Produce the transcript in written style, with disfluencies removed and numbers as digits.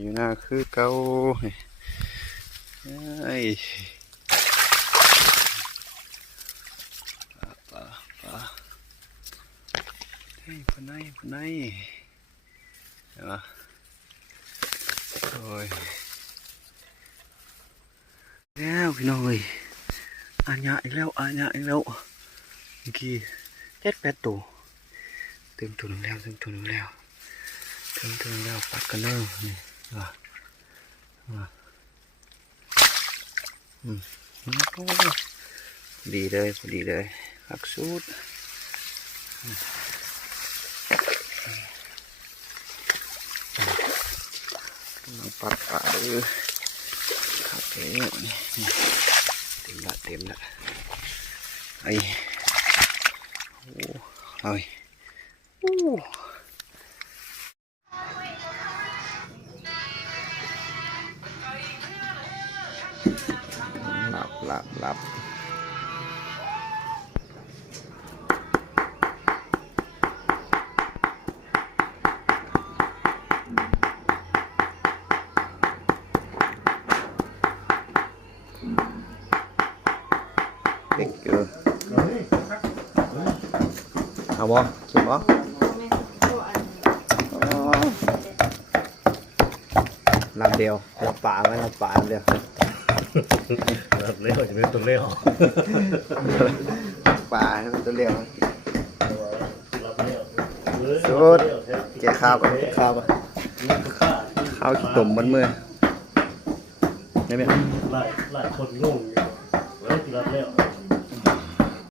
อยู่หน้าคือเก่าไอ้ปลาเฮ้ยพนัยเห็นไหมโอ้ยแล้วพี่น้องเลยอาญะอีกแล้วเมื่อกี้7-8ตัวเต็มตัวนึงแล้วปัดกันเนอะนี่ดีเลยหักสูดน้ำปัดป่าเลยครับเต็มละไอ้โอ้ยหลับเด็กเกินเอาบ่ชิมบ่ลำเดียวเราป่าไหมเราป่าลำเดียวเลี้ยวจะเป็นตัวเลี้ยวป่าให้มันตัวเลี้ยวสุดแกะข้าวก่อนข้าวขี้ตุ่มบนมือได้ไหมไล่คนงงอยู่แล้วกินรับเลี้ยว